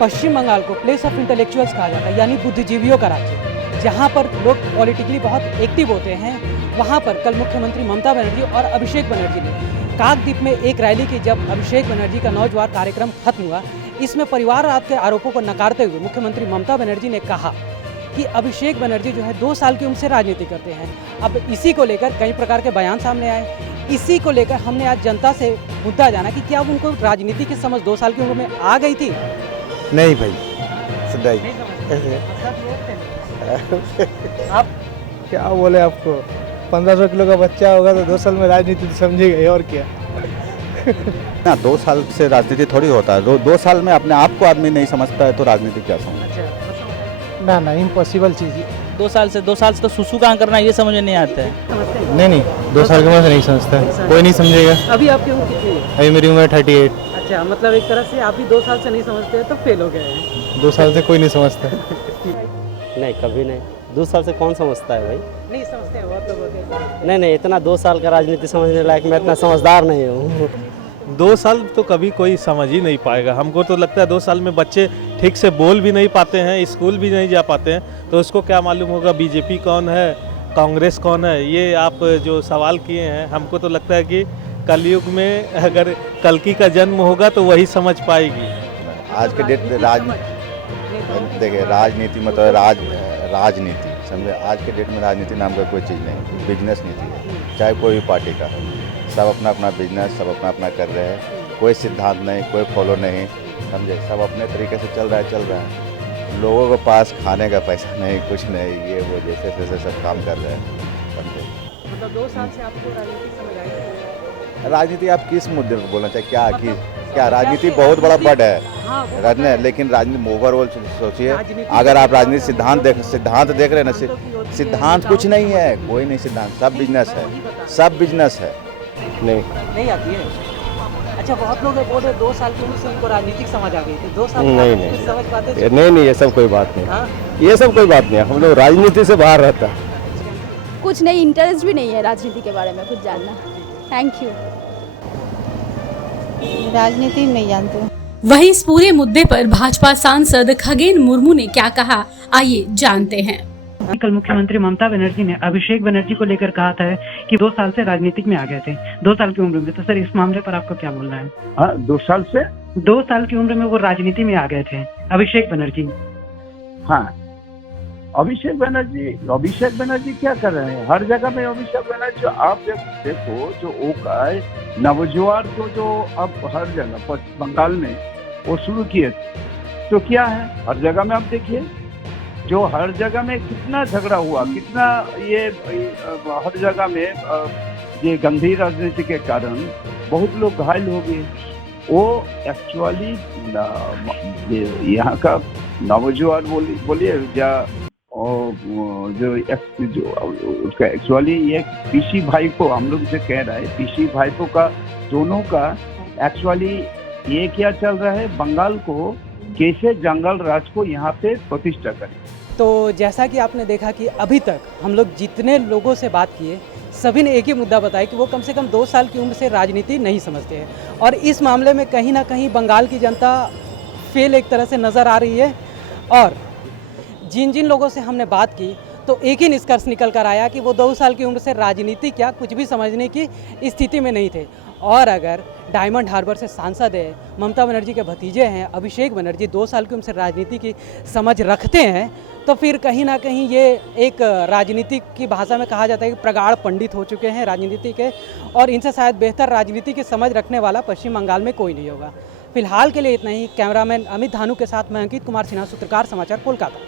पश्चिम बंगाल को place of intellectuals कहा जाता है, यानी बुद्धिजीवियों का राज्य, जहाँ पर लोग पॉलिटिकली बहुत एक्टिव होते हैं। वहाँ पर कल मुख्यमंत्री ममता बनर्जी और अभिषेक बनर्जी ने काकद्वीप में एक रैली की। जब अभिषेक बनर्जी का 9 जवार कार्यक्रम खत्म हुआ, इसमें परिवारवाद के आरोपों को नकारते हुए मुख्यमंत्री ममता बनर्जी ने कहा कि अभिषेक बनर्जी जो है 2 साल की उम्र से राजनीति करते हैं। अब इसी को लेकर कई प्रकार के बयान सामने आए। इसी को लेकर हमने आज जनता से मुद्दा जाना कि क्या उनको राजनीति की समझ 2 साल की उम्र में आ गई थी? नहीं भाई, सदा ही। आप क्या बोले आपको, 1500 किलो का बच्चा होगा तो 2 साल में राजनीति समझेगा, और क्या। ना 2 साल से राजनीति थोड़ी होता है। 2 साल में अपने आप को आदमी नहीं समझता है तो राजनीति क्या समझ। ना इम्पॉसिबल चीज़ है। 2 साल से तो सुसु कहाँ करना ये समझ में नहीं आता है। नहीं 2 साल की उम्र से नहीं समझता, कोई नहीं समझेगा। अभी आपकी उम्र कितनी है? अभी मेरी उम्र 38। अच्छा, मतलब एक तरह से आप भी 2 साल से नहीं समझते हैं तो फेल हो गए हैं। 2 साल से कोई नहीं समझता। नहीं, कभी नहीं। 2 साल से कौन समझता है भाई? नहीं समझते हैं बहुत लोग होते हैं। नहीं, इतना 2 साल का राजनीति समझने लायक मैं इतना समझदार नहीं हूँ। 2 साल तो कभी कोई समझ ही नहीं पाएगा। हमको तो लगता है 2 साल में बच्चे ठीक से बोल भी नहीं पाते हैं, स्कूल भी नहीं जा पाते हैं, तो उसको क्या मालूम होगा बीजेपी कौन है, कांग्रेस कौन है। ये आप जो सवाल किए हैं, हमको तो लगता है कि कलयुग में अगर कल्कि का जन्म होगा तो वही समझ पाएगी। आज के डेट में देखिए राजनीति मतलब राजनीति समझे। आज के डेट में राजनीति नाम का कोई चीज़ नहीं, बिजनेस नीति है, चाहे कोई भी पार्टी का है। सब अपना अपना बिजनेस, सब अपना अपना कर रहे हैं। कोई सिद्धांत नहीं, कोई फॉलो नहीं, समझे। सब अपने तरीके से चल रहा है। लोगों के पास खाने का पैसा नहीं, कुछ नहीं, ये वो जैसे तैसे सब काम कर रहे हैं, समझे। मतलब 2 साल से आपको राजनीति समझ आई है? राजनीति आप किस मुद्दे पर बोलना चाहिए? क्या राजनीति बहुत बड़ा पद है। हाँ, राजनीति, लेकिन राजनीति ओवरऑल सोचिए। अगर आप राजनीति सिद्धांत देख रहे हैं ना, सिद्धांत कुछ नहीं है, कोई नहीं सिद्धांत, सब बिजनेस है, सब बिजनेस है। नहीं आती है। अच्छा, बहुत लोग बोल रहे 2 साल की उम्र से उनको राजनीतिक समझ आ गई थी। 2 साल नहीं समझ पाते थे? नहीं, ये सब कोई बात नहीं। हाँ? ये सब कोई बात नहीं, हम लोग राजनीति से बाहर रहता है। कुछ नहीं, इंटरेस्ट भी नहीं है राजनीति के बारे में कुछ जानना। Thank you. राजनीति नहीं जानते। वहीं इस पूरे मुद्दे पर भाजपा सांसद खगेन मुर्मू ने क्या कहा, आइए जानते हैं। कल मुख्यमंत्री ममता बनर्जी ने अभिषेक बनर्जी को लेकर कहा था कि 2 साल से राजनीतिक में आ गए थे, 2 साल की उम्र में। तो सर, इस मामले पर आपको क्या बोलना है? 2 साल से 2 साल की उम्र में वो राजनीति में आ गए थे, अभिषेक बनर्जी। हाँ, अभिषेक बनर्जी क्या कर रहे हैं? हर जगह में अभिषेक बनर्जी, आप जब देखो जो नवजुआर को जो अब हर जगह पश्चिम बंगाल में वो शुरू किए, तो क्या है हर जगह में आप देखिए, जो हर जगह में कितना झगड़ा हुआ, कितना ये हर जगह में ये गंभीर राजनीति के कारण बहुत लोग घायल हो गए। वो एक्चुअली यहाँ का नवजुआर बोलिए या जो उसका एक्चुअली ये पीसी भाई को हम लोग से कह रहा है, पीसी भाई को का दोनों का एक्चुअली ये क्या चल रहा है, बंगाल को कैसे जंगल राज को यहाँ पे प्रतिष्ठा करें। तो जैसा कि आपने देखा कि अभी तक हम लोग जितने लोगों से बात किए, सभी ने एक ही मुद्दा बताया कि वो कम से कम 2 साल की उम्र से राजनीति नहीं समझते हैं। और इस मामले में कहीं ना कहीं बंगाल की जनता फेल एक तरह से नज़र आ रही है। और जिन लोगों से हमने बात की, तो एक ही निष्कर्ष निकल कर आया कि वो 2 साल की उम्र से राजनीति क्या कुछ भी समझने की स्थिति में नहीं थे। और अगर डायमंड हार्बर से सांसद है, ममता बनर्जी के भतीजे हैं अभिषेक बनर्जी, 2 साल की उम्र से राजनीति की समझ रखते हैं, तो फिर कहीं ना कहीं ये एक राजनीति की भाषा में कहा जाता है कि प्रगाढ़ पंडित हो चुके हैं राजनीति के। और इनसे शायद बेहतर राजनीति की समझ रखने वाला पश्चिम बंगाल में कोई नहीं होगा। फिलहाल के लिए इतना ही। कैमरामैन अमित धानु के साथ मैं अंकित कुमार सिन्हा, सूत्रकार समाचार, कोलकाता।